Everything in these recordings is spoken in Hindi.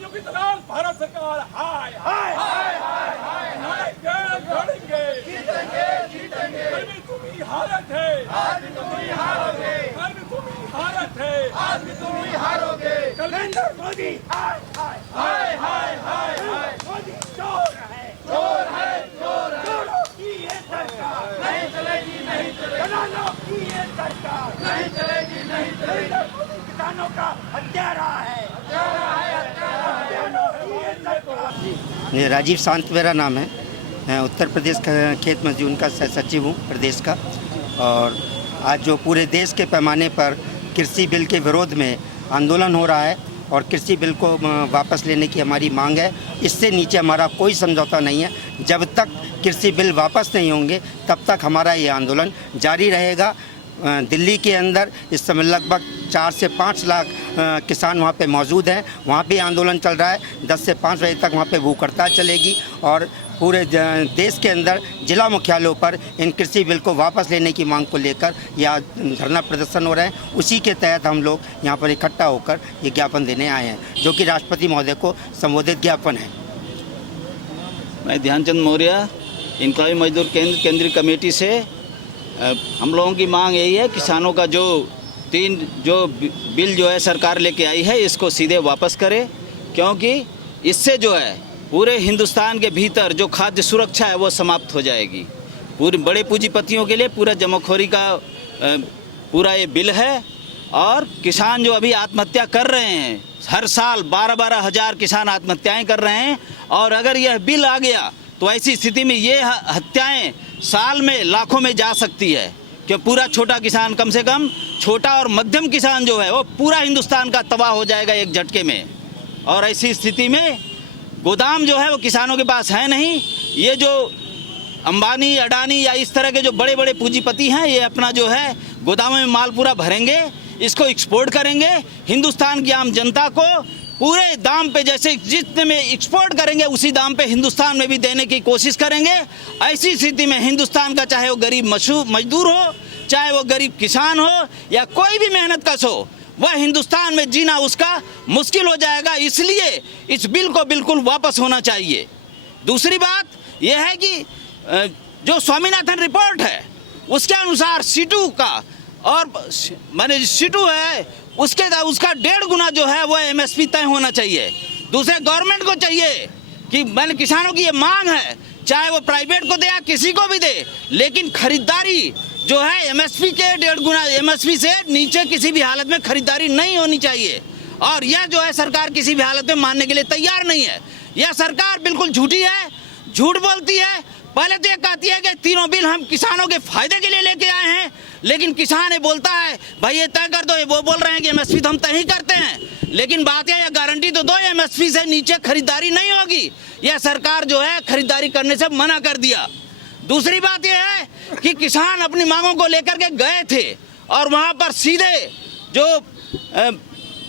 आतंकवादियों की तलाश भारत सरकार हाय हाय हाय हाय हाय लड़ेंगे जीतेंगे जीतेंगे कल भी तुम ही हारत है आज भी तुम ही हारोगे कल भी तुम ही हारत है आज भी तुम ही हारोगे नरेंद्र मोदी हाय हाय हाय हाय हाय हाय मोदी चोर है चोर है चोर है चोरों की ये सरकार नहीं चलेगी नहीं चलेगी किसानों की ये सरकार नहीं चलेगी नहीं चलेगी किसानों का हत्यारा है ये राजीव शांत मेरा नाम है। मैं उत्तर प्रदेश खेत मजदूर का सचिव हूँ प्रदेश का। और आज जो पूरे देश के पैमाने पर कृषि बिल के विरोध में आंदोलन हो रहा है और कृषि बिल को वापस लेने की हमारी मांग है, इससे नीचे हमारा कोई समझौता नहीं है। जब तक कृषि बिल वापस नहीं होंगे तब तक हमारा ये आंदोलन जारी रहेगा। दिल्ली के अंदर इस समय लगभग 4 से 5 लाख किसान वहाँ पे मौजूद हैं। वहाँ भी आंदोलन चल रहा है। 10 से 5 बजे तक वहाँ पे भूख हड़ताल चलेगी और पूरे देश के अंदर जिला मुख्यालयों पर इन कृषि बिल को वापस लेने की मांग को लेकर यह धरना प्रदर्शन हो रहे हैं। उसी के तहत हम लोग यहाँ पर इकट्ठा होकर ये ज्ञापन देने आए हैं, जो कि राष्ट्रपति महोदय को संबोधित ज्ञापन है। मैं ध्यानचंद मौर्य, इनक्लाबी मजदूर केंद्रीय कमेटी से हम लोगों की मांग यही है, किसानों का जो बिल जो है सरकार लेके आई है इसको सीधे वापस करे, क्योंकि इससे जो है पूरे हिंदुस्तान के भीतर जो खाद्य सुरक्षा है वो समाप्त हो जाएगी। पूरे बड़े पूंजीपतियों के लिए पूरा जमाखोरी का पूरा ये बिल है। और किसान जो अभी आत्महत्या कर रहे हैं, हर साल 12-12 हज़ार किसान आत्महत्याएं कर रहे हैं। और अगर यह बिल आ गया तो ऐसी स्थिति में ये हत्याएं साल में लाखों में जा सकती है, कि पूरा छोटा किसान, कम से कम छोटा और मध्यम किसान जो है वो पूरा हिंदुस्तान का तबाह हो जाएगा एक झटके में। और ऐसी स्थिति में गोदाम जो है वो किसानों के पास है नहीं। ये जो अंबानी, अडानी या इस तरह के जो बड़े बड़े पूंजीपति हैं, ये अपना जो है गोदामों में माल पूरा भरेंगे, इसको एक्सपोर्ट करेंगे, हिंदुस्तान की आम जनता को पूरे दाम पे, जैसे जितने में एक्सपोर्ट करेंगे उसी दाम पे हिंदुस्तान में भी देने की कोशिश करेंगे। ऐसी स्थिति में हिंदुस्तान का चाहे वो गरीब मजदूर हो, चाहे वो गरीब किसान हो या कोई भी मेहनत कश हो, वह हिंदुस्तान में जीना उसका मुश्किल हो जाएगा। इसलिए इस बिल को बिल्कुल वापस होना चाहिए। दूसरी बात यह है कि जो स्वामीनाथन रिपोर्ट है उसके अनुसार सीटू का और माने सीटू है उसका 1.5 गुना जो है वो एमएसपी तय होना चाहिए। दूसरे गवर्नमेंट को चाहिए कि मैंने किसानों की ये मांग है, चाहे वो प्राइवेट को दे या किसी को भी दे, लेकिन खरीदारी जो है एमएसपी के 1.5 गुना, एमएसपी से नीचे किसी भी हालत में खरीदारी नहीं होनी चाहिए। और यह जो है सरकार किसी भी हालत में मानने के लिए तैयार नहीं है। यह सरकार बिल्कुल झूठी है, झूठ बोलती है। पहले तो ये कहती है कि तीनों बिल हम किसानों के फायदे के लिए लेके आए हैं, लेकिन किसान ये बोलता है भाई ये तय कर दो, ये वो बोल रहे हैं कि एमएसपी तो हम तय ही करते हैं, लेकिन बात यह गारंटी तो दो एमएसपी से नीचे खरीदारी नहीं होगी। यह सरकार जो है खरीदारी करने से मना कर दिया। दूसरी बात यह है कि किसान अपनी मांगों को लेकर के गए थे और वहाँ पर सीधे जो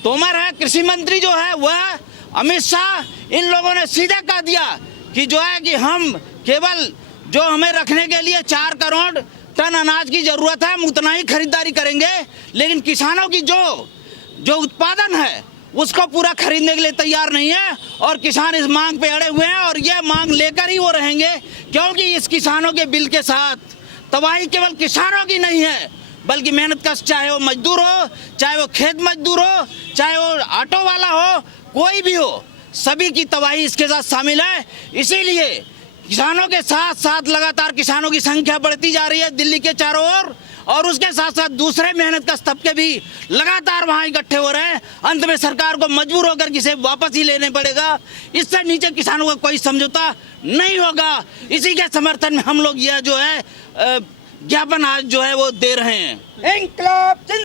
तोमर है, कृषि मंत्री जो है वह अमित शाह, इन लोगों ने सीधे कह दिया कि जो है कि हम केवल जो हमें रखने के लिए 4 करोड़ टन अनाज की ज़रूरत है हम उतना ही खरीदारी करेंगे, लेकिन किसानों की जो उत्पादन है उसको पूरा खरीदने के लिए तैयार नहीं है। और किसान इस मांग पे अड़े हुए हैं और यह मांग लेकर ही वो रहेंगे, क्योंकि इस किसानों के बिल के साथ तबाही केवल किसानों की नहीं है, बल्कि मेहनत कश, चाहे वो मजदूर हो, चाहे वो खेत मजदूर हो, चाहे वो ऑटो वाला हो, कोई भी हो, सभी की तबाही इसके साथ शामिल है। इसीलिए किसानों के साथ साथ लगातार किसानों की संख्या बढ़ती जा रही है दिल्ली के चारों ओर, और उसके साथ साथ दूसरे मेहनत कश तबके भी लगातार वहां इकट्ठे हो रहे हैं। अंत में सरकार को मजबूर होकर इसे वापस ही लेने पड़ेगा। इससे नीचे किसानों का कोई समझौता नहीं होगा। इसी के समर्थन में हम लोग यह जो है ज्ञापन आज जो है वो दे रहे हैं।